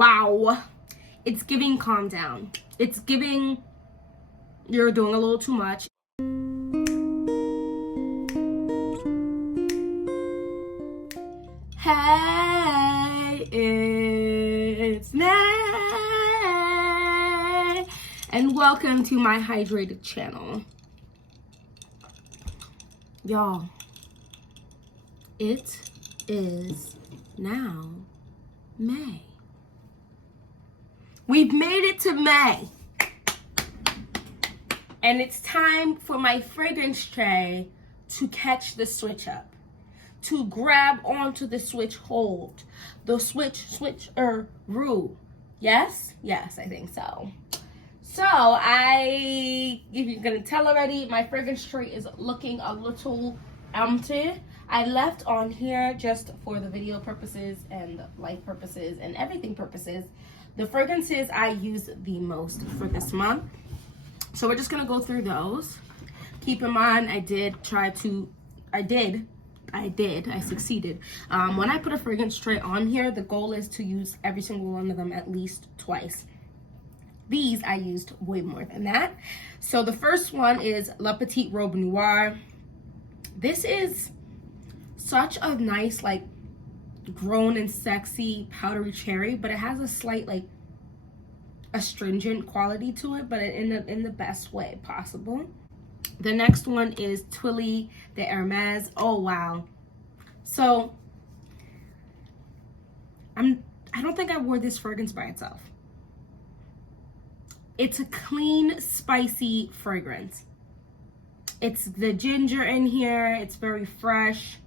wow. It's giving calm down. It's giving you're doing a little too much. Hey, it's May, and welcome to my hydrated channel. Y'all, it is now May. We've made it to May. And it's time for my fragrance tray to catch the switch up. To grab onto the switch hold. The switcheroo. Yes? Yes, I think so. So, if you're gonna tell already, my fragrance tray is looking a little empty. I left on here just for the video purposes and life purposes and everything purposes the fragrances I use the most for this month. So we're just gonna go through those. Keep in mind, I succeeded. When I put a fragrance tray on here, the goal is to use every single one of them at least twice. These I used way more than that. So the first one is Petite Robe Noire. This is such a nice, like, grown and sexy powdery cherry, but it has a slight, like, astringent quality to it, but in the best way possible. The next one is Twilly de Hermes. Oh wow. So I don't think I wore this fragrance by itself. It's a clean, spicy fragrance. It's the ginger in here. It's very fresh.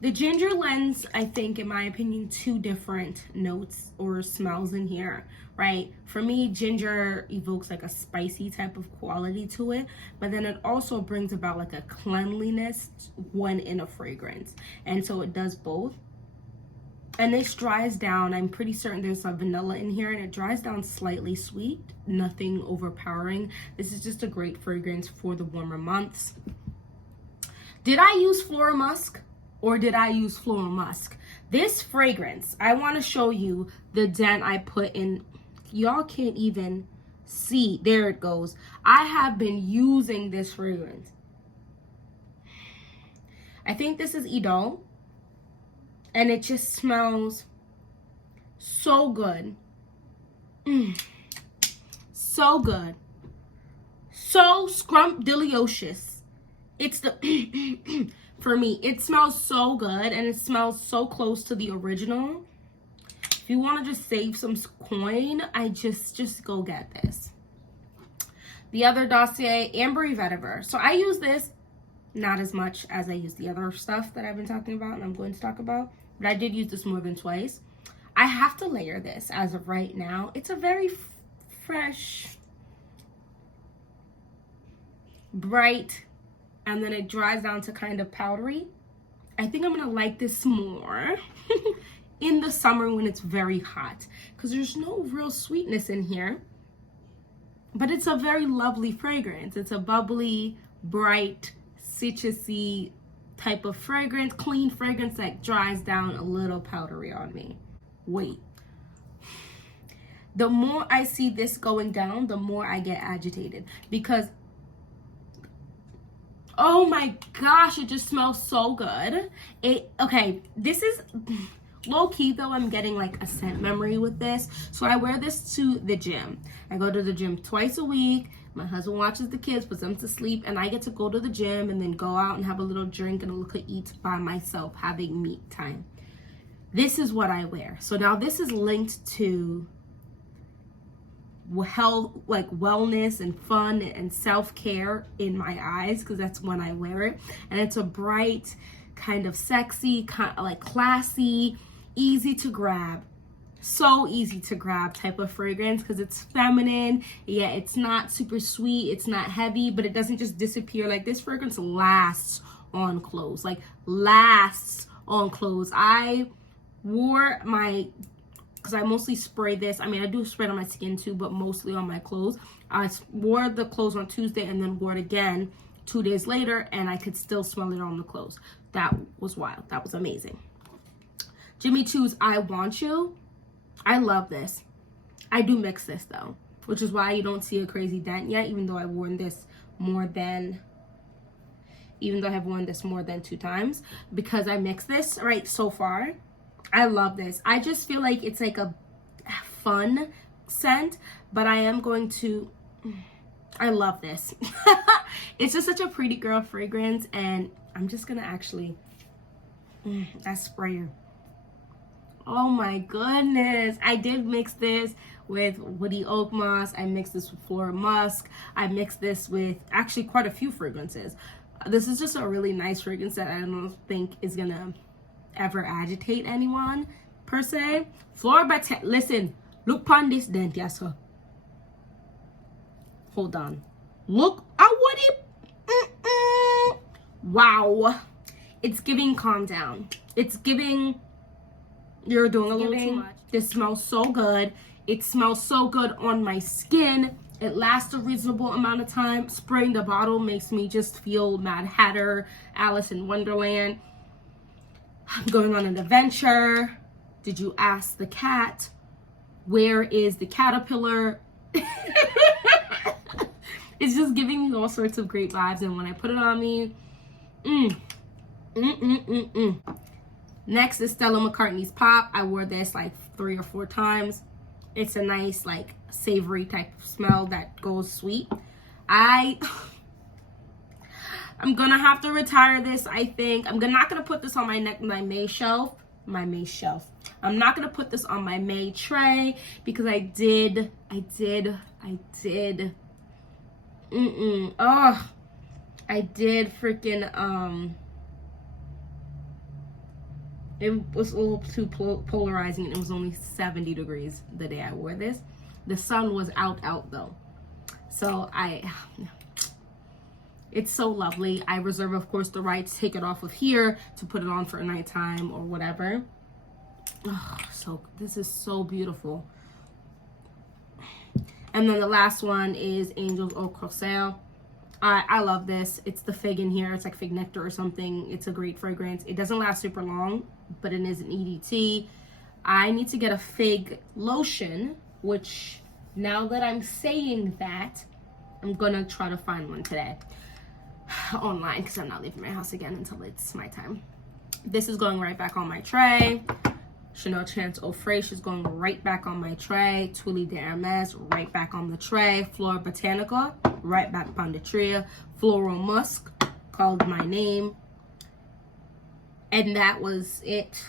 The ginger lends, I think, in my opinion, two different notes or smells in here, right? For me, ginger evokes like a spicy type of quality to it, but then it also brings about like a cleanliness when in a fragrance. And so it does both. And this dries down. I'm pretty certain there's some vanilla in here, and it dries down slightly sweet, nothing overpowering. This is just a great fragrance for the warmer months. Did I use Floral Musk? Or did I use Floral Musk? This fragrance, I want to show you the dent I put in. Y'all can't even see. There it goes. I have been using this fragrance. I think this is Idol. And it just smells so good. So good. So scrumptious. It's the... For me, it smells so good, and it smells so close to the original. If you want to just save some coin, I just go get this. The other Dossier, Ambery Vetiver. So I use this not as much as I use the other stuff that I've been talking about and I'm going to talk about, but I did use this more than twice. I have to layer this as of right now. It's a very fresh, bright, and then it dries down to kind of powdery. I think I'm gonna like this more in the summer when it's very hot, because there's no real sweetness in here, but it's a very lovely fragrance. It's a bubbly, bright, citrusy type of fragrance, clean fragrance that dries down a little powdery on me. Wait. The more I see this going down, the more I get agitated, because oh my gosh, it just smells so good. Okay, this is low key though. I'm getting like a scent memory with this. So I wear this to the gym. I go to the gym twice a week. My husband watches the kids, puts them to sleep, and I get to go to the gym and then go out and have a little drink and a little eat by myself, having me time. This is what I wear. So now this is linked to health, like wellness and fun and self-care in my eyes, because that's when I wear it. And it's a bright, kind of sexy, kind of like classy, easy to grab, so easy to grab type of fragrance, because it's feminine. Yeah, it's not super sweet, it's not heavy, but it doesn't just disappear. Like, this fragrance lasts on clothes, like lasts on clothes. I wore my, because I mostly spray this. I mean, I do spray it on my skin too, but mostly on my clothes. I wore the clothes on Tuesday and then wore it again 2 days later, and I could still smell it on the clothes. That was wild. That was amazing. Jimmy Choo's I Want You. I love this. I do mix this though, which is why you don't see a crazy dent yet, even though I've worn this more than, even though I have worn this more than 2 times, because I mix this right so far. I love this. I just feel like it's like a fun scent, but I am going to, I love this. It's just such a pretty girl fragrance, and I'm just gonna actually, that sprayer. Oh my goodness. I did mix this with woody oak moss. I mixed this with floral musk. I mixed this with actually quite a few fragrances. This is just a really nice fragrance that I don't think is gonna ever agitate anyone per se. Flora Bate, listen, look upon this dent, yes sir. Hold on. Look at what it, wow. It's giving calm down. It's giving, you're doing a little too much. This smells so good. It smells so good on my skin. It lasts a reasonable amount of time. Spraying the bottle makes me just feel Mad Hatter, Alice in Wonderland. I'm going on an adventure. Did you ask the cat? Where is the caterpillar? It's just giving me all sorts of great vibes, and when I put it on me, Next is Stella McCartney's Pop. I wore this like 3 or 4 times. It's a nice like savory type of smell that goes sweet. I'm gonna have to retire this, I think. I'm not gonna put this on my May shelf. I'm not gonna put this on my May tray because I did freaking it was a little too polarizing, and it was only 70 degrees the day I wore this. The sun was out though, so it's so lovely. I reserve, of course, the right to take it off of here to put it on for a nighttime or whatever. Oh, so this is so beautiful. And then the last one is Angels Au Corsair. I love this. It's the fig in here. It's like fig nectar or something. It's a great fragrance. It doesn't last super long, but it is an EDT. I need to get a fig lotion, which now that I'm saying that, I'm gonna try to find one today online because I'm not leaving my house again until it's my time. This is going right back on my tray. Chanel Chance Eau Fraiche is going right back on my tray. Twilly de Hermes, right back on the tray. Flora Botanica, right back on the tray. Floral Musk, Called My Name. And that was it.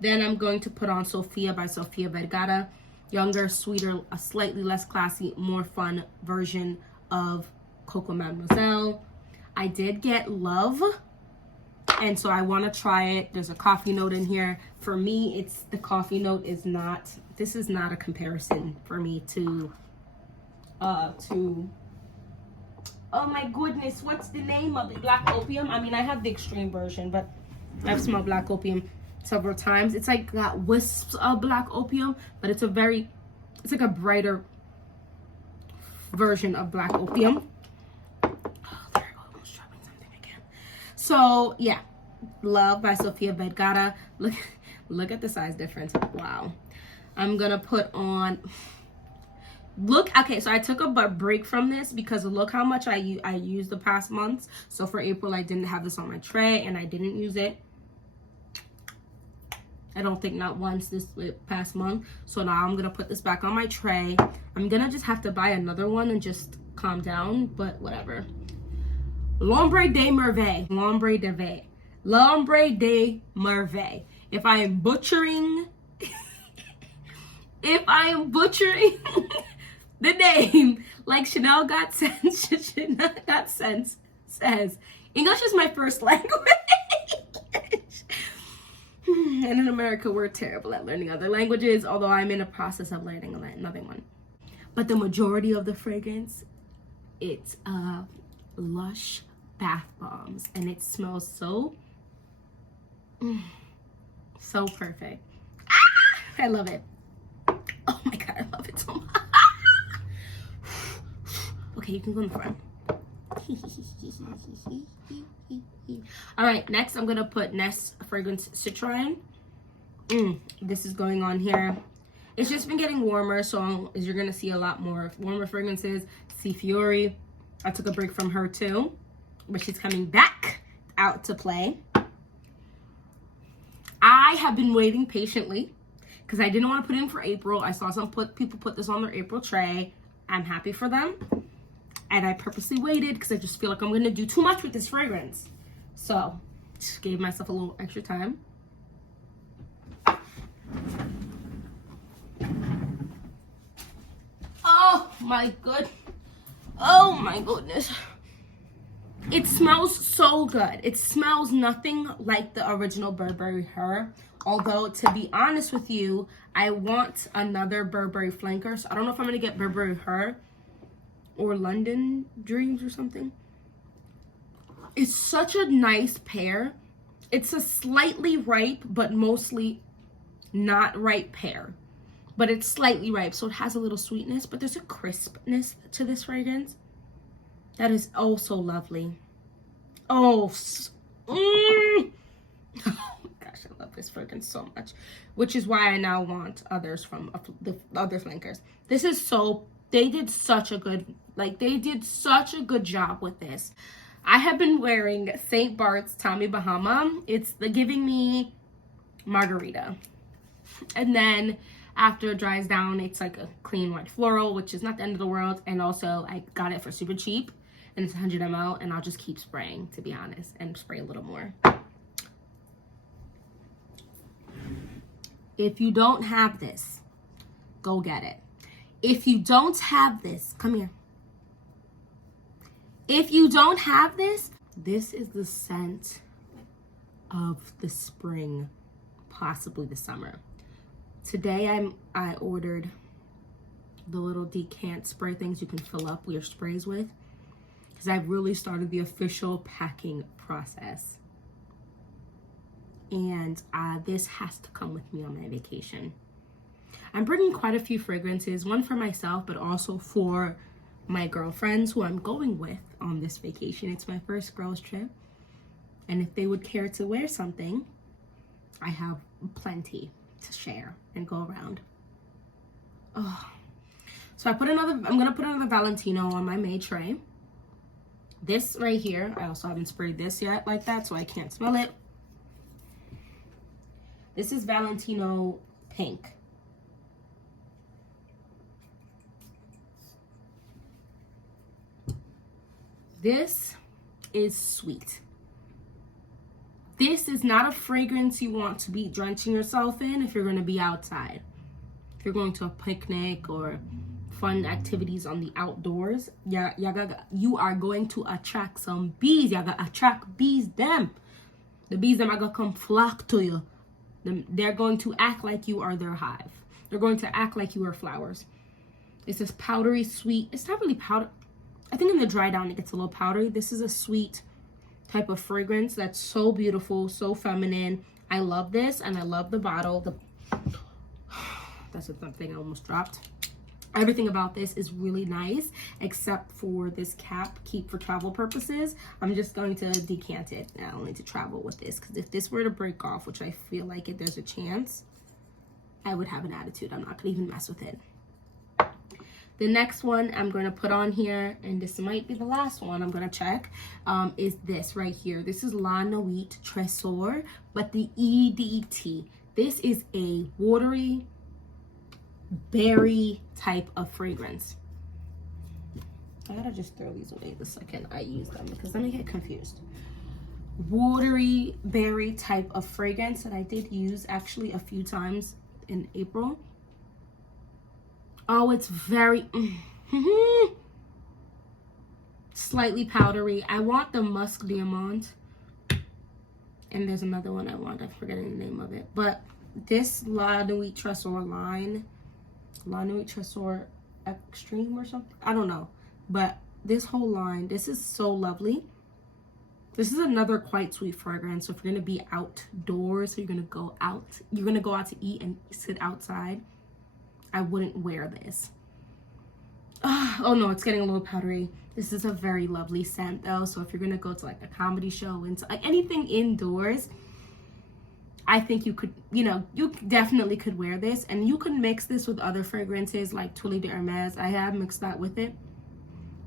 Then I'm going to put on Sophia by Sophia Vergara. Younger, sweeter, a slightly less classy, more fun version of Coco Mademoiselle. I did get Love, and so I want to try it. There's a coffee note in here. For me, it's the coffee note is not, this is not a comparison for me to oh my goodness, what's the name of it? Black Opium. I mean, I have the extreme version, but I've smelled Black Opium several times. It's like got wisps of Black Opium, but it's like a brighter version of Black Opium. Oh, there I go, almost dropping something again. So yeah, Love by Sophia Vergara. Look at the size difference. Wow. I'm gonna put on, okay, so I took a break from this because look how much I used the past months. So for April, I didn't have this on my tray and I didn't use it. I don't think not once this past month. So now I'm gonna put this back on my tray. I'm gonna just have to buy another one and just calm down, but whatever. L'Ombre de Merveilles. L'Ombre de Merveilles. If I am butchering the name, like Chanel Got Sense, Chanel Got Sense says, English is my first language. And in America, we're terrible at learning other languages, although I'm in a process of learning another one. But the majority of the fragrance, it's Lush bath bombs, and it smells so perfect. I love it. Oh my god, I love it so much. Okay, you can go in the front. All right, next I'm gonna put Nest fragrance Citron. This is going on here. It's just been getting warmer, so you're gonna see a lot more warmer fragrances. See Fiore, I took a break from her too, but she's coming back out to play. I have been waiting patiently because I didn't want to put it in for April. I saw some people put this on their April tray. I'm happy for them. And I purposely waited because I just feel like I'm going to do too much with this fragrance. So, just gave myself a little extra time. Oh my goodness. It smells so good. It smells nothing like the original Burberry Her. Although, to be honest with you, I want another Burberry flanker. So I don't know if I'm going to get Burberry Her or London Dreams or something. It's such a nice pear. It's a slightly ripe, but mostly not ripe pear. But it's slightly ripe, so it has a little sweetness. But there's a crispness to this fragrance that is oh so lovely. Oh, oh my gosh, I love this fragrance so much. Which is why I now want others from the other flankers. This is so, they did such a good job with this. I have been wearing St. Bart's Tommy Bahama. It's giving me margarita. And then after it dries down, it's like a clean white floral, which is not the end of the world. And also, I got it for super cheap. And it's 100 ml. And I'll just keep spraying, to be honest. And spray a little more. If you don't have this, go get it. If you don't have this, come here. If you don't have this, this is the scent of the spring, possibly the summer. Today I ordered the little decant spray things you can fill up your sprays with, because I've really started the official packing process. And this has to come with me on my vacation. I'm bringing quite a few fragrances, one for myself, but also for my girlfriends who I'm going with on this vacation. It's my first girls trip. And if they would care to wear something, I have plenty to share and go around. Oh. So I'm gonna put another Valentino on my May tray. This right here, I also haven't sprayed this yet like that, so I can't smell it. This is Valentino Pink. This is sweet. This is not a fragrance you want to be drenching yourself in if you're going to be outside. If you're going to a picnic or fun activities on the outdoors, you are going to attract some bees. You gotta attract bees them. The bees them are going to come flock to you. They're going to act like you are their hive. They're going to act like you are flowers. It's this powdery sweet. It's not really powder. I think in the dry down it gets a little powdery. This is a sweet type of fragrance that's so beautiful, so feminine. I love this, and I love the bottle. That's something I almost dropped. Everything about this is really nice, except for this cap. Keep for travel purposes. I'm just going to decant it. I don't need to travel with this, because if this were to break off, which I feel like there's a chance, I would have an attitude. I'm not going to even mess with it. The next one I'm going to put on here, and this might be the last one I'm going to check, is this right here. This is La Nuit Trsor, but the EDT. This is a watery berry type of fragrance. I gotta just throw these away the second I use them, because then I get confused. Watery berry type of fragrance that I did use actually a few times in April. Oh, it's very slightly powdery. I want the Musk Diamant. And there's another one I want. I'm forgetting the name of it. But this La Nuit Trsor line, La Nuit Trsor Extreme or something, I don't know. But this whole line, this is so lovely. This is another quite sweet fragrance. So if you're going to be outdoors, so you're going to go out to eat and sit outside, I wouldn't wear this. Oh no, it's getting a little powdery. This is a very lovely scent though. So if you're gonna go to like a comedy show, into like anything indoors, I think you could, you know, you definitely could wear this, and you could mix this with other fragrances like Twilly de Hermes. I have mixed that with it.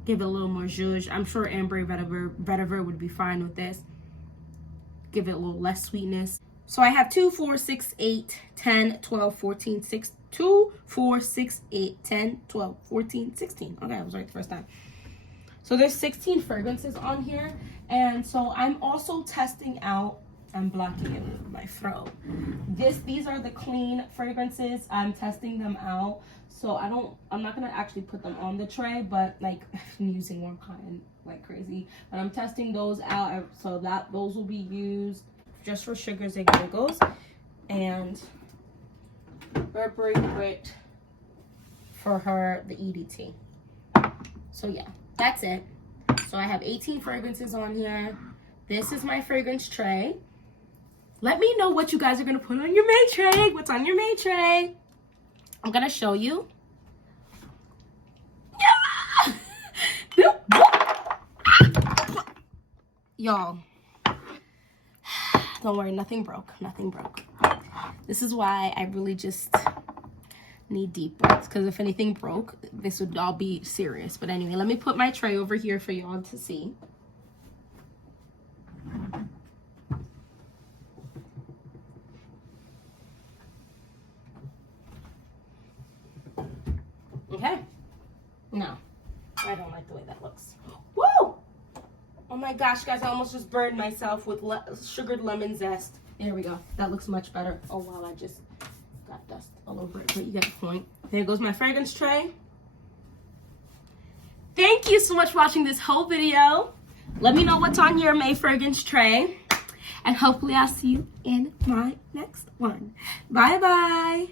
Give it a little more zhuzh. I'm sure Ambery Vetiver would be fine with this. Give it a little less sweetness. So I have 2, 4, 6, 8, 10, 12, 14, 16. 2, 4, 6, 8, 10, 12, 14, 16. Okay, I was right the first time. So there's 16 fragrances on here. And so I'm also testing out, I'm blocking it with my throat. These are the clean fragrances. I'm testing them out. So I'm not gonna actually put them on the tray, but like I'm using warm cotton like crazy. But I'm testing those out so that those will be used just for sugars and giggles. And Burberry Grit for her, the EDT. So yeah, that's it. So I have 18 fragrances on here. This is my fragrance tray. Let me know what you guys are gonna put on your main tray. What's on your main tray? I'm gonna show you. Y'all, don't worry, nothing broke. Nothing broke. This is why I really just need deep breaths, because if anything broke, this would all be serious. But anyway, let me put my tray over here for y'all to see. Okay. No, I don't like the way that looks. Woo! Oh my gosh, guys, I almost just burned myself with sugared lemon zest. There we go. That looks much better. Oh wow, I just got dust all over it, but you get the point. There goes my fragrance tray. Thank you so much for watching this whole video. Let me know what's on your May fragrance tray, and hopefully I'll see you in my next one. Bye bye.